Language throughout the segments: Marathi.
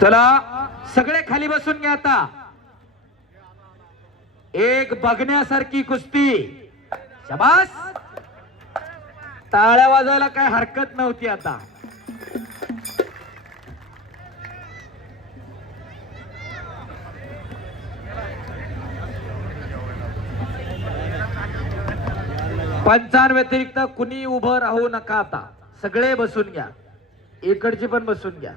चला सगळे खाली बसून घ्या आता. एक बघण्यासारखी कुस्ती. शबास! टाळ्या वाजायला काय हरकत नव्हती आता. पंचांव्यतिरिक्त कुणी उभं राहू नका आता. सगळे बसून घ्या. इकडची पण बसून घ्या.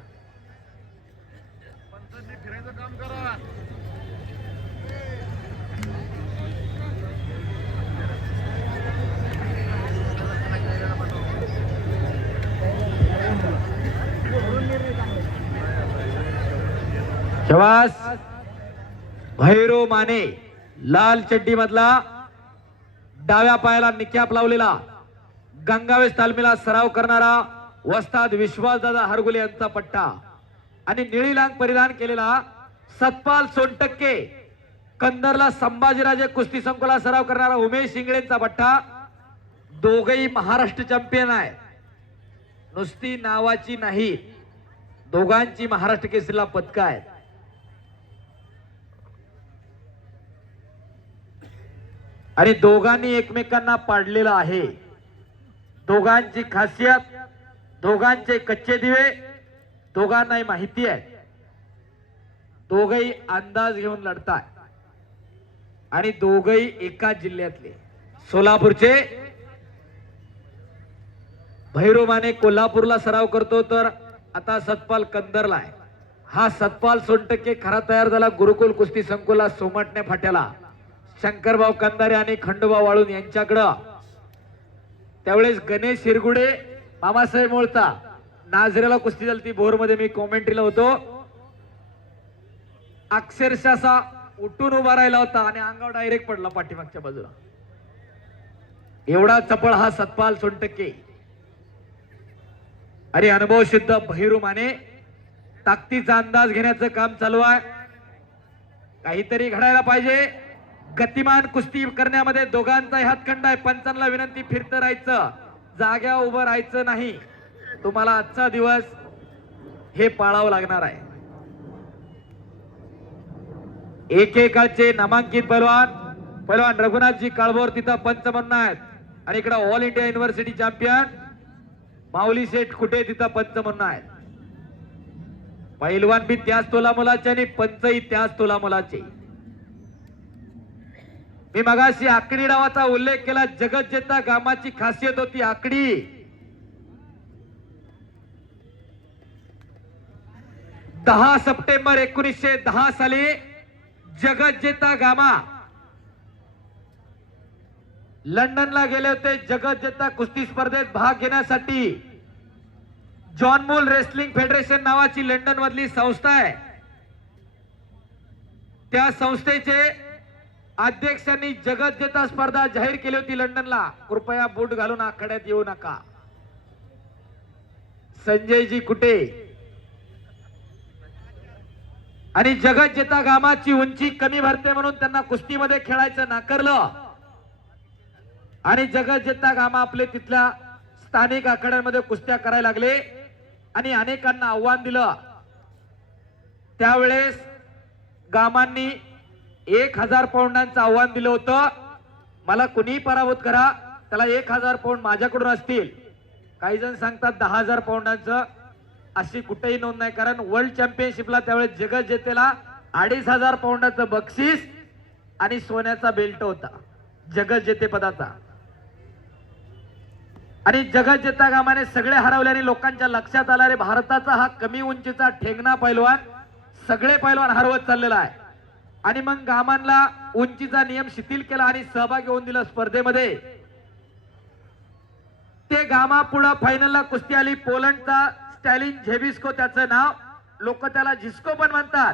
शवास भैरो माने लाल चड्डी मधला डाव्या पायाला निक्याप लावलेला गंगावेश तालमीला सराव करणारा वस्ताद विश्वासदादा हरगुले यांचा पट्टा आणि निळी लांग परिधान केलेला सतपाल सोनटक्के कंदरला संभाजीराजे कुस्ती संकुला सराव करणारा उमेश शिंगळेंचा पट्टा दोघही महाराष्ट्र चॅम्पियन आहे नुसती नावाची नाही दोघांची महाराष्ट्र केसरीला पदकं आहेत. आणि दोघांनी एकमेकांना पाडलेलं आहे. दोघांची खासियत दोघांचे कच्चे दिवे दोघांनाही माहिती आहे. दोघही अंदाज घेऊन लढताय. आणि दोघही एकाच जिल्ह्यातले. सोलापूरचे भैरोमाने कोल्हापूरला सराव करतो तर आता सतपाल कंदरला आहे. हा सतपाल सोनटक्के खरा तयार झाला. गुरुकुल कुस्ती संकुला सोमटणे फाट्याला. शंकरभाऊ कंदारे आणि खंडोबा वाळून यांच्याकडं. त्यावेळेस गणेश शिरगुडे मामासाहेब मोळता. नाझरेला कुस्ती झाली ती भोरमध्ये मी कॉमेंट्रीला होतो. अक्षरशः असा उठून उभा राहिला होता आणि अंगावर डायरेक्ट पडला पाठीमागच्या बाजूला. एवढा चपळ हा सतपाल सोनटक्के. आणि अनुभव सिद्ध भैरू माने ताकदीचा अंदाज घेण्याचं काम चालू आहे. काहीतरी घडायला पाहिजे. गतिमान कुस्ती करण्यामध्ये दोघांचाही हातखंड आहे. पंचांना विनंती फिरतं राहायचं. जाग्या उभं राहायचं नाही. तुम्हाला आजचा दिवस हे पाळावं लागणार आहे. एकेकाचे नामांकित पैलवान पैलवान रघुनाथजी काळभोर तिथं पंच म्हणून आहेत. आणि इकडं all India university champion Mauli Seth कुठे तिथं पंच म्हणून आहेत. पैलवान बी त्याच तोला मुलाचे आणि पंचही त्याच तोला मुलाचे मी मगाशी आकडी नावाचा उल्लेख केला जगत जेता गामाची खासियत होती आकडी. दहा सप्टेंबर एकोणीसशे दहा साली जगत जेता गामा. लंडनला गेले होते जगत जेता कुस्ती स्पर्धेत भाग घेण्यासाठी. जॉन मूल रेसलिंग फेडरेशन नावाची लंडन मधली संस्था आहे. त्या संस्थेचे अध्यक्षांनी जगज्जेता स्पर्धा जाहीर केली होती लंडनला. कृपया बूट घालून आखाड्यात येऊ नका. संजयजी कुठे आणि जगज्जेता गामाची उंची कमी भरते म्हणून त्यांना कुस्तीमध्ये खेळायचं नाकारलं. आणि जगज्जेता गामा आपले तिथल्या स्थानिक आखाड्यांमध्ये कुस्त्या करायला लागले. आणि अनेकांना आव्हान दिलं. त्यावेळेस गामांनी एक हजार पौंडांचं आव्हान दिलं होतं. मला कुणीही पराभूत करा त्याला एक हजार पौंड माझ्याकडून असतील. काही जण सांगतात दहा हजार पौंडांचं. अशी कुठेही नोंद नाही कारण वर्ल्ड चॅम्पियनशिपला त्यावेळेस जगत जेतेला अडीच हजार पौंडाचं बक्षीस आणि सोन्याचा बेल्ट होता. जगत जेते पदाचा. आणि जगत जेता कामाने सगळे हरवल्याने लोकांच्या लक्षात आला रे भारताचा हा कमी उंचीचा ठेंगणा पैलवान सगळे पैलवान हरवत चाललेला आहे. आणि मग गामांना उंचीचा नियम शिथिल केला आणि सहभागी होऊन दिला स्पर्धेमध्ये. ते गामा पुढं फायनलला कुस्ती आली. पोलंडचा स्टॅलिन झेबिस्को त्याचं नाव. लोक त्याला झिस्को पण म्हणतात.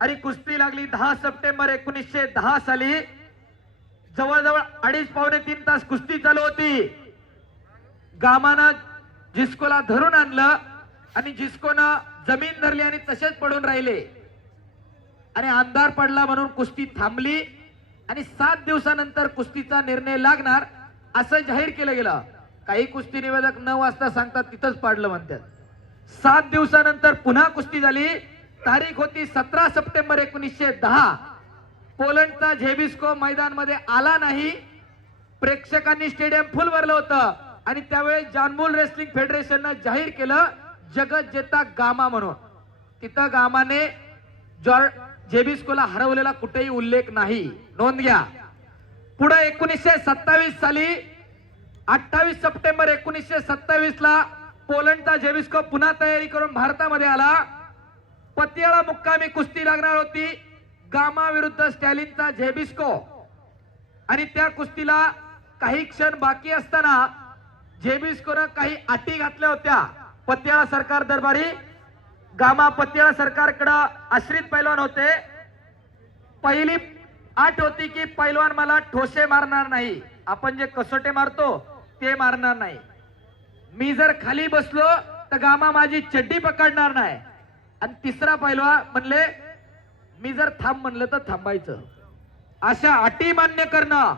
आणि कुस्ती लागली दहा सप्टेंबर एकोणीसशे दहा साली. जवळजवळ अडीच पावणे तीन तास कुस्ती चालू होती. गामानं जिस्कोला धरून आणलं आणि जिस्कोनं जमीन धरली आणि तसेच पडून राहिले. आणि अंधार पडला म्हणून कुस्ती थांबली आणि सात दिवसानंतर कुस्तीचा निर्णय लागणार असं जाहीर केलं गेलं. काही कुस्ती निवेदक नऊ वाजता सांगतात तिथंच पाडलं म्हणतात. सात दिवसानंतर पुन्हा कुस्ती झाली. तारीख होती सतरा सप्टेंबर एकोणीसशे दहा. पोलंडचा झेबिस्को मैदानमध्ये आला नाही. प्रेक्षकांनी स्टेडियम फुल भरलं होतं आणि त्यावेळेस जानमूल रेसलिंग फेडरेशननं जाहीर केलं जगत जेता गामा म्हणून. तिथं गामाने जॉर् जेबिस्कोला हरवलेला कुठेही उल्लेख नाही. नोंद घ्या. पुढे एकोणीसशे सत्तावीस साली अठ्ठावीस सप्टेंबर एकोणीसशे सत्तावीस ला पोलंडचा जेबिस्को पुन्हा तयारी करून भारतामध्ये आला. पतियाळा मुक्कामी कुस्ती लागणार होती. गामा विरुद्ध स्टॅलिनचा झेबिस्को आणि त्या कुस्तीला काही क्षण बाकी असताना झेबिस्कोनं काही अटी घातल्या होत्या. पतियाळा सरकार दरबारी गामा पतियाळा सरकारकडं आश्रित पैलवान होते. पहिली आठ होती की पैलवान मला ठोसे मारणार नाही. आपण जे कसोटे मारतो ते मारणार नाही. मी जर खाली बसलो तर गामा माझी चड्डी पकडणार नाही. आणि तिसरा पैलवा म्हणले मी जर थांब म्हणलं तर थांबायचं. अशा अटी मान्य करणं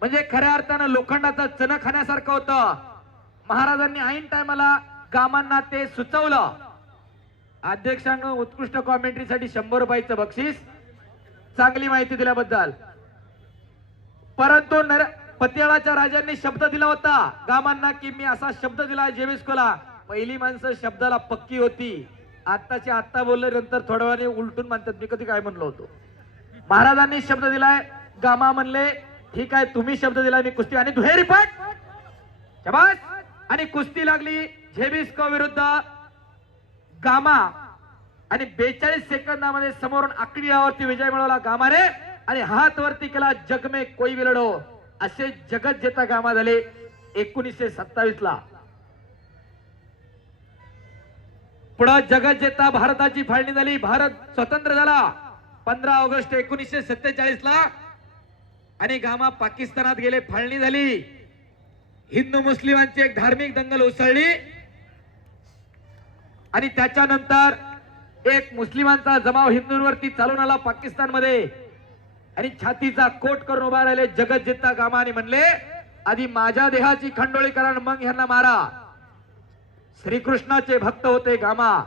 म्हणजे खऱ्या अर्थानं लोखंडाचं चण खाण्यासारखं होतं. महाराजांनी ऐन टायमाला गामांना ते सुचवलं. अध्यक्षांना उत्कृष्ट कॉमेंट्रीसाठी शंभर रुपयाचं बक्षीस. चांगली माहिती दिल्याबद्दल. परंतु नर पतियाळाच्या राजांनी शब्द दिला होता. गामांना की मी असा शब्द दिला जेवेस्कोला पहिली माणसं शब्दाला पक्की होती. आत्ताची आत्ता बोलले नंतर थोड्या वेळाने उलटून म्हणतात. मी कधी काय म्हणलो होतो. महाराजांनी शब्द दिलाय. गामा म्हणले ठीक आहे तुम्ही शब्द दिला मी कुस्ती आणि दुहेरी पट! शबास! आणि कुस्ती लागली. झेबिस्को विरुद्ध गामा आणि बेचाळीस सेकंदामध्ये समोरून आकडी यावरती विजय मिळवला गामाने आणि हात वरती केला जगमे कोई विलडो असे जगत जेता गामा झाले एकोणीसशे सत्तावीस ला. पुढं जगत जेता भारताची फाळणी झाली. भारत स्वतंत्र झाला. पंधरा ऑगस्ट एकोणीसशे सत्तेचाळीस ला आणि गामा पाकिस्तानात गेले. फाळणी झाली. हिंदू मुस्लिमांची एक धार्मिक दंगल उसळली. आणि त्याच्यानंतर एक मुस्लिमांचा जमाव हिंदूंवरती चालून आला पाकिस्तानमध्ये. आणि छातीचा कोट करून उभा राहिले जगत जित्ता गामाने म्हणले आधी माझ्या देहाची खंडोळी करा मग ह्यांना मारा. श्रीकृष्णाचे भक्त होते गामा.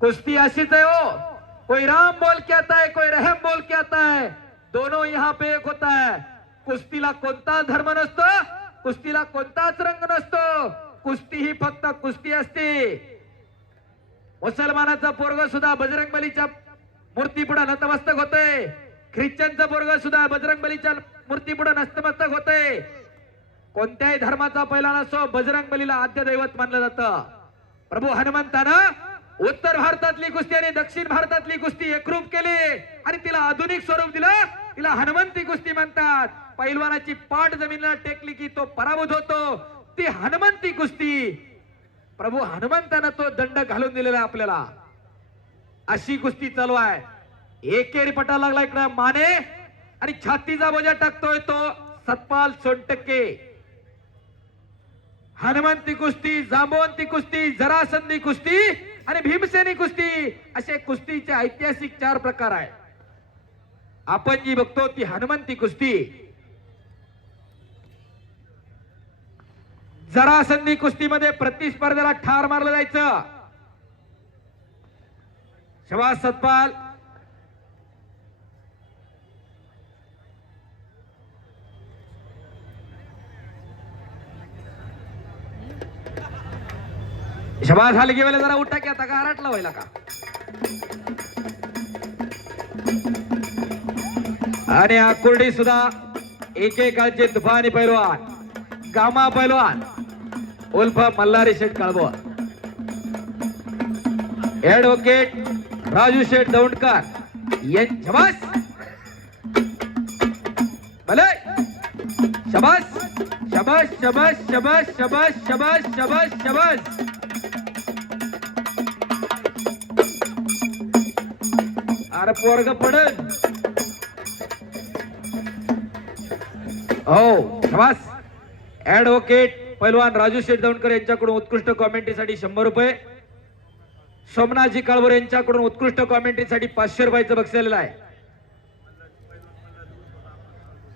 कुस्ती अशीच आहे हो. कोई राम बोल के आता है कोई रहम बोल के आता है. दोनों यहाँ पे एक होता है. कुस्तीला कोणता धर्म नसतो कुस्तीला कोणताच रंग नसतो. कुस्ती ही फक्त कुस्ती असते. मुसलमानाचा पोरग सुद्धा बजरंग बलीच्या मूर्ती पुढे नतमस्तक होतय. ख्रिश्चनचं पोरग सुद्धा बजरंग बलीच्या मूर्ती पुढे नतमस्तक होतय. कोणत्याही धर्माचा पहिला नसो बजरंग बलीला आद्य दैवत मानलं जातं. प्रभू हनुमंतानं उत्तर भारतातली कुस्ती आणि दक्षिण भारतातली कुस्ती एकरूप केली. आणि तिला आधुनिक स्वरूप दिलं. तिला हनुमंती कुस्ती म्हणतात. पैलवानाची पाठ जमिनीला टेकली की तो पराभूत होतो. ती हनुमंती कुस्ती. प्रभू हनुमंतानं तो दंड घालून दिलेला आपल्याला. अशी कुस्ती चालू आहे. एकेरी पटा लागला इकडे माने. आणि छातीचा बोजा टाकतोय तो सतपाल सोनटक्के. हनुमंती कुस्ती जांबवंती कुस्ती जरासंधी कुस्ती आणि भीमसेनी कुस्ती असे कुस्तीचे ऐतिहासिक चार प्रकार आहेत. आपण जी बघतो ती हनुमंती कुस्ती. जरासंधी कुस्तीमध्ये प्रतिस्पर्धेला ठार मारलं जायचं. शवास सतपाल. शबाज हाल गेले जरा उठा की आता का हराटला व्हायला का? आणि आकुर्डी सुद्धा एकेकाचे तुफानी पैलवान गामा पैलवान. उल्फ ಮಲ್ಲಾರಿ ಶೆಟ್ काळबो ऍडव्होकेट राजू शेठ दौंडकर यांच्या भले शबास शबास शबास शबास शबास शबास शबास शबास अरे पोरग पडन हो शबास ऍडव्होकेट पैलवान राजू शेठ यांच्याकडून उत्कृष्ट कॉमेंट्रीसाठी शंभर रुपये. सोमनाथजी काळवर यांच्याकडून उत्कृष्ट कॉमेंट्रीसाठी पाचशे रुपयाचं बक्षलेलं आहे.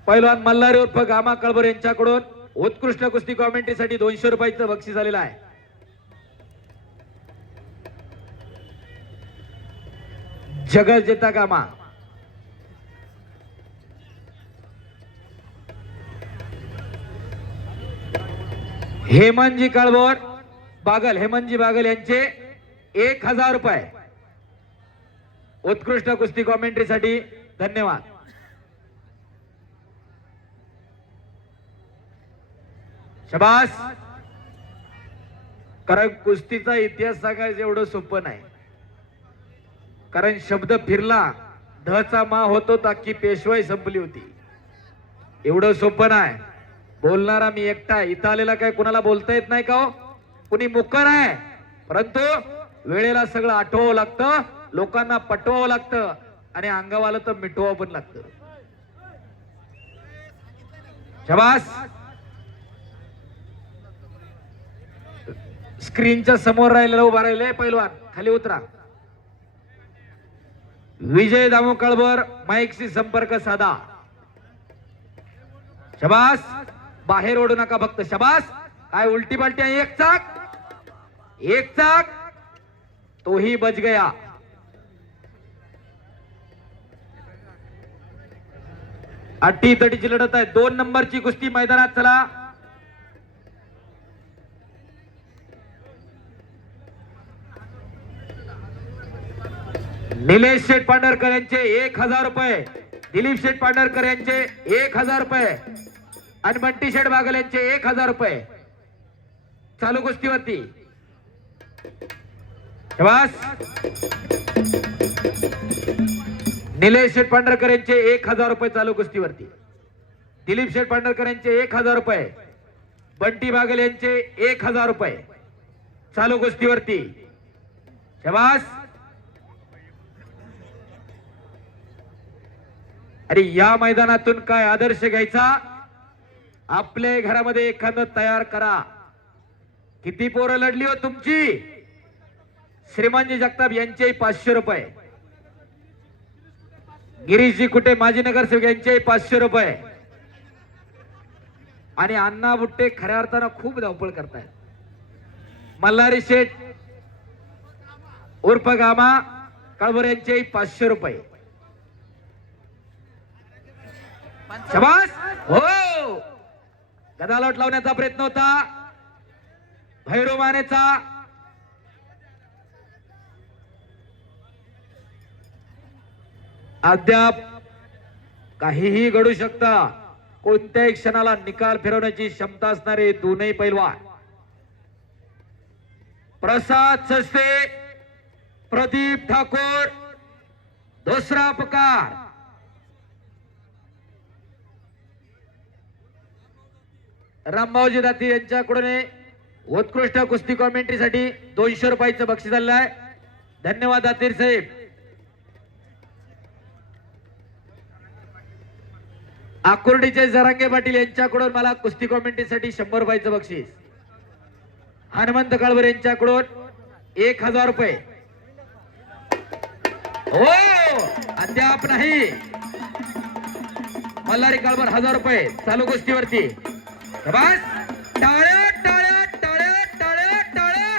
पैलवान मल्हारी उर्फ गामा कळबर यांच्याकडून उत्कृष्ट कुस्ती कॉमेंट्रीसाठी दोनशे रुपयाचं बक्षीस आलेलं आहे. जगत जेता गामा. हेमंतजी कळबोर बागल हेमंतजी बागल यांचे एक हजार रुपये. उत्कृष्ट कुस्ती कॉमेंट्रीसाठी धन्यवाद. शबास. कारण कुस्तीचा इतिहास सांगायचं एवढं सोपं नाही. कारण शब्द फिरला धचा मा होतो ताकी पेशवाई संपली होती. एवढं सोपं नाही. बोलणारा मी एकटा इथं आलेला काय कुणाला बोलता येत नाही का हो? कुणी मुक्कर आहे परंतु वेळेला सगळं आठवावं लागतं लोकांना पटवावं लागतं आणि अंगावाला तर मिटवावं पण लागतं. शबास! स्क्रीनच्या समोर राहिलेला उभा राहिले पैलवान. खाली उतरा. विजय दामू कळबर माईकशी संपर्क साधा. शबास! बाहेर ओढू नका फक्त शबास. काय उलटी पालटी आहे? एक चाक. एक चाक. तोही बच गया. अट्टी तटीची लढत आहे. दोन नंबरची कुस्ती मैदानात चला. निलेश शेठ पांढरकर यांचे एक हजार रुपये. दिलीप शेठ पांढरकर यांचे एक हजार रुपये. आणि बंटी शेठ बागल यांचे एक हजार रुपये. चालू कुस्तीवरती. निलेश शेठ पांढरकर यांचे एक हजार रुपये चालू कुस्तीवरती. दिलीप शेठ पांढरकर यांचे एक हजार रुपये. बंटी बागल यांचे एक हजार रुपये. चालू कुस्तीवरती. शबास अरे या मैदानातून काय आदर्श घ्यायचा? आपल्या घरामध्ये एखादं तयार करा. किती पोरं लढली हो तुमची? श्रीमानजी जगताप यांचे पाचशे रुपये. गिरीशजी कुठे? माजी नगरसेवक यांचे पाचशे रुपये. आणि अण्णा बुट्टे खऱ्या अर्थानं खूप धावपळ करतायत. मल्हारी शेठ उर्फ गामा कळबर यांचे पाचशे रुपये. शबास! हो! गदालोट लावण्याचा प्रयत्न होता. भैरव मानेचा. अद्याप काहीही घडू शकता. कोणत्याही क्षणाला निकाल फिरवण्याची क्षमता असणारे दोनही पैलवान. प्रसाद सस्ते प्रदीप ठाकूर दुसरा पकार. रामभाऊजी दाती यांच्याकडून उत्कृष्ट कुस्ती कॉमेंट्रीसाठी दोनशे रुपयाचं बक्षीस आलेलं आहे धन्यवाद दातीर साहेब. आकुर्डीचे जरांगे पाटील यांच्याकडून मला कुस्ती कॉमेंट्रीसाठी शंभर रुपयाचं बक्षीस. हनुमंत काळवर यांच्याकडून एक हजार रुपये. हो अद्याप नाही. मल्हारी काळवर हजार रुपये चालू गोष्टीवरती बस टाळ्या टाळ्या टाळ्या टाळ्या टाळ्या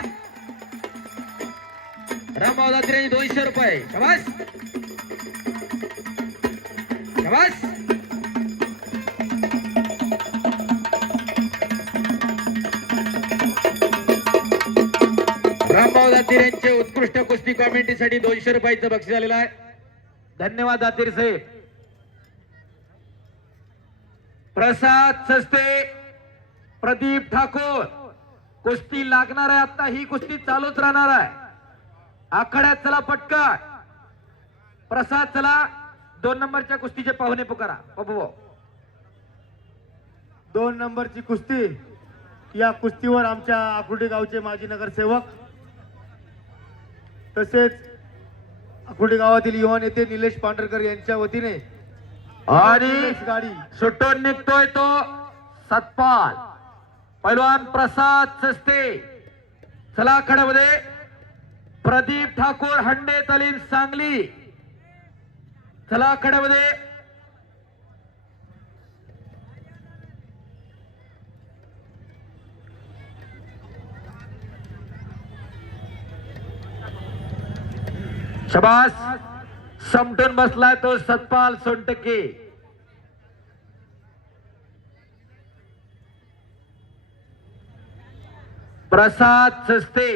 रामभाऊ दात्रे दोनशे रुपये. शबास. शबास. रामभाऊ दातीर यांचे उत्कृष्ट कुस्ती कॉमेंटीसाठी दोनशे रुपयाचं बक्षीस आलेलं आहे. धन्यवाद दातीर साहेब प्रसाद सस्ते. प्रदीप ठाकूर. कुस्ती लागणार आहे आता ही कुस्ती चालूच राहणार आहे. आखाड्यात चला पटकन. प्रसाद चला दोन नंबरच्या कुस्तीचे पाहुणे पुकारा. बाबू दोन नंबरची कुस्ती या कुस्तीवर आमच्या आकुर्डी गावचे माजी नगरसेवक तसेच आकुर्डी गावातील युवा नेते निलेश पांढरकर यांच्या वतीने आणि गाडी. सुटून निघतोय तो सतपाल. पैलवान प्रसाद सस्ते चला आखाड्यामध्ये प्रदीप ठाकूर हंडे तलीन सांगली चला आखाड्यामध्ये शबास समटून बसलाय तो सतपाल सोनटके प्रसाद सस्ते.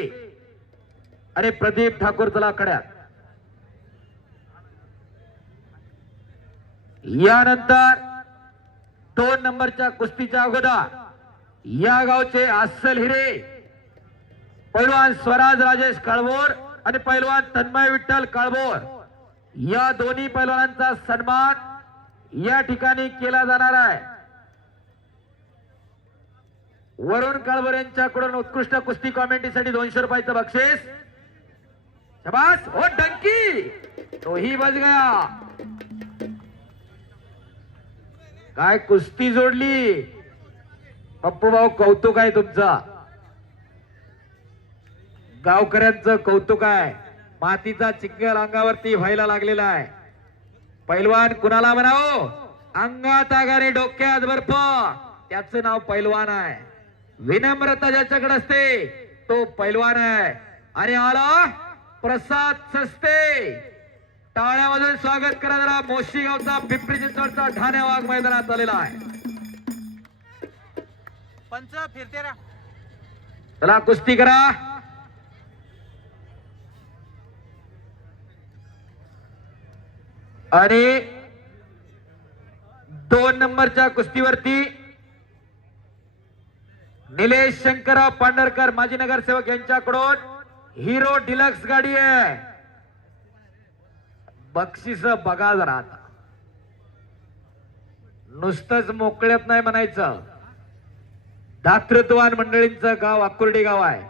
आणि प्रदीप ठाकूर तुला कड्यात यानंतर दोन नंबरच्या कुस्तीच्या अगोदर या गावचे अस्सल हिरे पैलवान स्वराज राजेश काळभोर आणि पैलवान तन्मय विठ्ठल काळभोर. या दोन्ही पैलवानांचा सन्मान या ठिकाणी केला जाणार आहे. वरुण काळभोर यांच्याकडून उत्कृष्ट कुस्ती कॉमेंट्रीसाठी दोनशे रुपयाचं बक्षीस. शबास. हो डंकी. तोही बच गया. काय कुस्ती जोडली? पप्पू भाऊ कौतुक आहे तुमचा. गावकऱ्यांचं कौतुक आहे. मातीचा चिंगल अंगावरती व्हायला लागलेला आहे. पैलवान कुणाला म्हणावं? अंगात आगारे डोक्यात बर्फ. त्याचं नाव पैलवान आहे. विनम्रता ज्याच्याकडे असते तो पैलवान आहे. आणि आला प्रसाद सस्ते. टाळ्या वाजून स्वागत करा जरा. मोशी गावचा पिंपरी चिंचवडचा ठाणे वाघ मैदानात आलेला आहे. पंच फिरते रा चला कुस्ती करा. आणि दोन नंबरच्या कुस्तीवरती निलेश शंकरराव पांढरकर माजी नगरसेवक यांच्याकडून हिरो डिलक्स गाडी आहे. बक्षीस बघा जरा आता. नुसतंच मोकळ्यात नाही म्हणायचं. दातृत्वान मंडळींचं गाव अकुर्डी गाव आहे.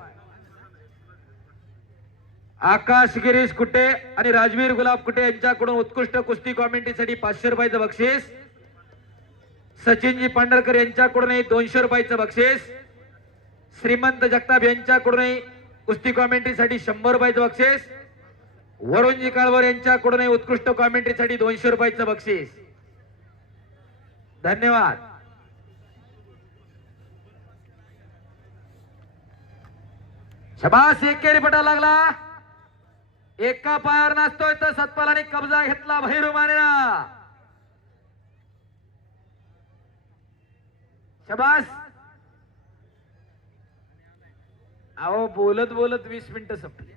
आकाश गिरीश कुटे आणि राजवीर गुलाब कुटे यांच्याकडून उत्कृष्ट कुस्ती कॉमेंटीसाठी पाचशे रुपयाचं बक्षीस. सचिनजी पांढरकर यांच्याकडूनही दोनशे रुपयाचं बक्षीस. श्रीमंत जगताप यांच्याकडूनही कुस्ती कॉमेंट्रीसाठी शंभर रुपयाचं बक्षीस. वरुणजी काळवर यांच्याकडूनही उत्कृष्ट कॉमेंट्रीसाठी दोनशे रुपयाचं बक्षीस. धन्यवाद. शबास एकेरी पटा लागला. एका पायावर नाचतोय तर सतपालाने कब्जा घेतला भैरुमानेला. शबास. अहो बोलत बोलत वीस मिनिटं संपली.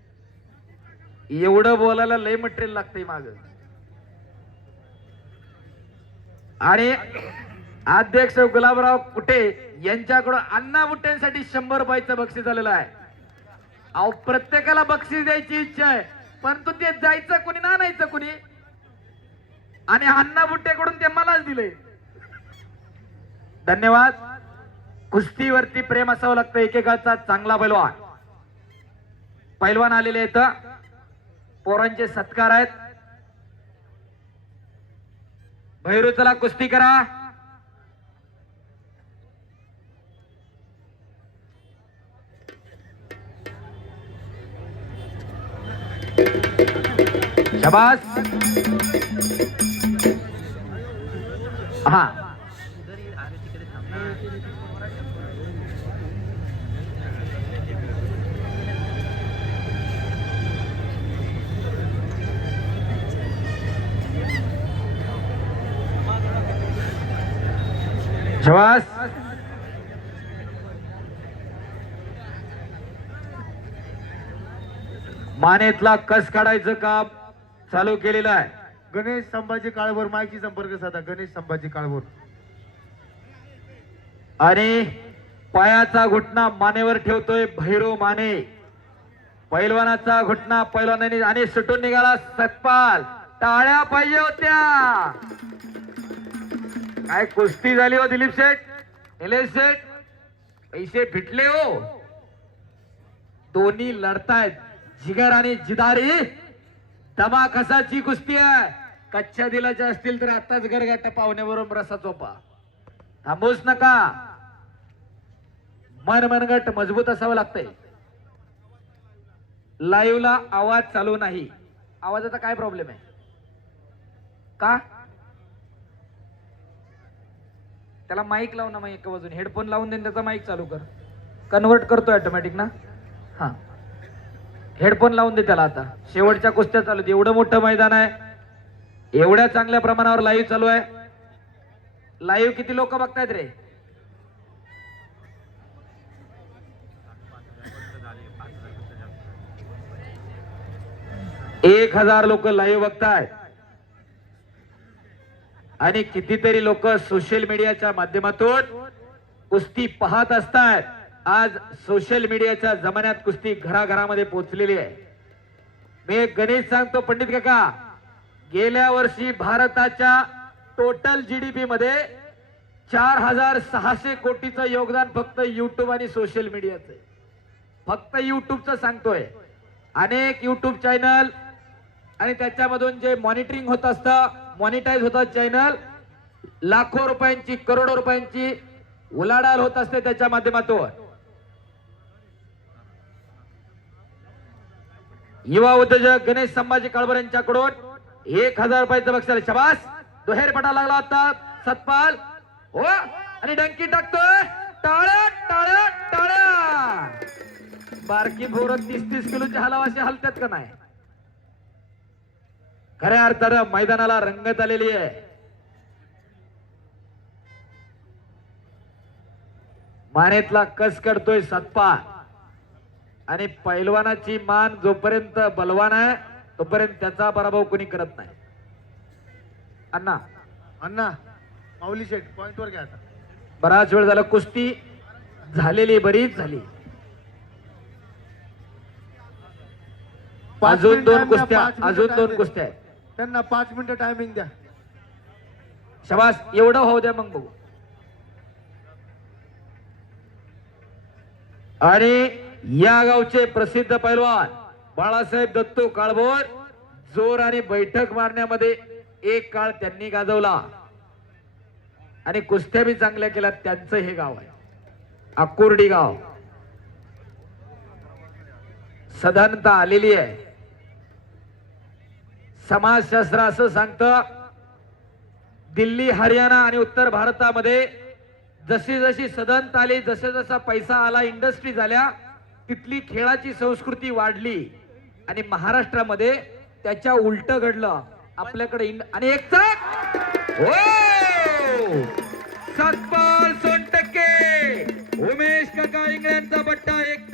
एवढं बोलायला लय मटेरियल लागतंय माग. आणि अध्यक्ष गुलाबराव कुटे यांच्याकडून अण्णा बुट्ट्यांसाठी शंभर रुपयाचं बक्षीस आलेलं आहे. अहो प्रत्येकाला बक्षीस द्यायची इच्छा आहे. परंतु ते जायचं कुणी ना नाहीचं कुणी? आणि अण्णा बुट्टेकडून ते मलाच दिले धन्यवाद. कुस्तीवरती प्रेम असावं लागतं एकेकाचा चांगला पैलवान. पैलवान आलेले आहेत. पोरांचे सत्कार आहेत. भैरू चला कुस्ती करा. शबास. हा. शबास. मानेतला कस काढायचं काम चालू केलेलं आहे. गणेश संभाजी काळभोर माहिती संपर्क साधा गणेश संभाजी काळभोर. आणि पायाचा घुटना मानेवर ठेवतोय भैरव माने. पैलवानाचा घुटना पैलवानाने आणि सुटून निघाला सतपाल. टाळ्या पाहिजे होत्या. काय कुस्ती झाली हो दिलीप शेठ? निलेश शेठ? पैसे फिटले हो. दोन्ही लढतायत. जिगर आणि जिदारी. दमा कसाची कुस्ती आहे. कच्च्या दिलाच्या असतील तर आताच गरगाटा पाहुण्याबरोबर रसा चोपा. थांबूच नका. मन मनगट मजबूत असावं लागतंय. लाईव्हला आवाज चालू नाही. आवाजाचा काय प्रॉब्लेम आहे? का? त्याला माईक लावून ना मग एका बाजूने. हेडफोन लावून देईन त्याचा माईक चालू कर. कन्वर्ट करतो ऑटोमॅटिक ना? हा. हेडफोन लावून दे त्याला आता. शेवटच्या कुस्त्या चालू आहेत. एवढं मोठं मैदान आहे. एवढ्या चांगल्या प्रमाणावर लाईव्ह चालू आहे. लाईव्ह किती लोक बघतायत रे? एक हजार लोक लाईव्ह बघतायत. आणि कितीतरी लोक सोशल मीडियाच्या माध्यमातून कुस्ती पाहत असतात. आज सोशल मीडियाच्या जमान्यात कुस्ती घराघरामध्ये पोहोचलेली आहे. मी गणेश सांगतो पंडित काका. गेल्या वर्षी भारताच्या टोटल जीडीपी मध्ये चार हजार सहाशे कोटीचं योगदान फक्त युट्यूब आणि सोशल मीडियाचं आहे. फक्त युट्यूबचं सांगतोय. अनेक युट्यूब चॅनल आणि त्याच्यामधून जे मॉनिटरिंग होत असतं मॉनिटाईज होतात चॅनल लाखो रुपयांची करोडो रुपयांची उलाढाल होत असते त्याच्या माध्यमातून. युवा उद्योजक गणेश संभाजी कळबर यांच्याकडून एक हजार रुपयाचं बक्षाल शबास! दुहेर पटा लागला होता सतपाल. हो आणि डंकी टाकतोय. टाळ टाळ टाळ बारकी भोर तीस तीस किलोचे हलावाशी हलतात का नाही? खऱ्या अर्थानं मैदानाला रंगत आलेली आहे. मानेतला कस करतोय सतपाल आणि पैलवानाची मान जोपर्यंत बलवान आहे तोपर्यंत त्याचा पराभव कोणी करत नाही. अण्णा. अण्णा माऊली शेठ पॉइंट वर घ्या आता. बराच वेळ झाला कुस्ती झालेली बरीच झाली. अजून दोन कुस्त्या अजून दोन. कुस्त्या आहेत. त्यांना पाच मिनिटं टायमिंग द्या. शबास एवढं होऊ द्या मग बघू. आणि या गावचे प्रसिद्ध पैलवान बाळासाहेब दत्तू काळभोर जोर आणि बैठक मारण्यामध्ये एक काळ त्यांनी गाजवला. आणि कुस्त्या बी चांगल्या केल्या त्यांचं हे गाव आहे. आकुर्डी गाव. सधानता आलेली आहे. समाजशास्त्र असं सांगतं दिल्ली हरियाणा आणि उत्तर भारतामध्ये जशी जशी सदन आली जसे जसा पैसा आला इंडस्ट्री झाल्या तिथली खेळाची संस्कृती वाढली. आणि महाराष्ट्रामध्ये त्याच्या उलट घडलं. आपल्याकडे आणि एक हो! सात पाच सोन टक्के उमेश काका इंग्लंडचा बट्टा एक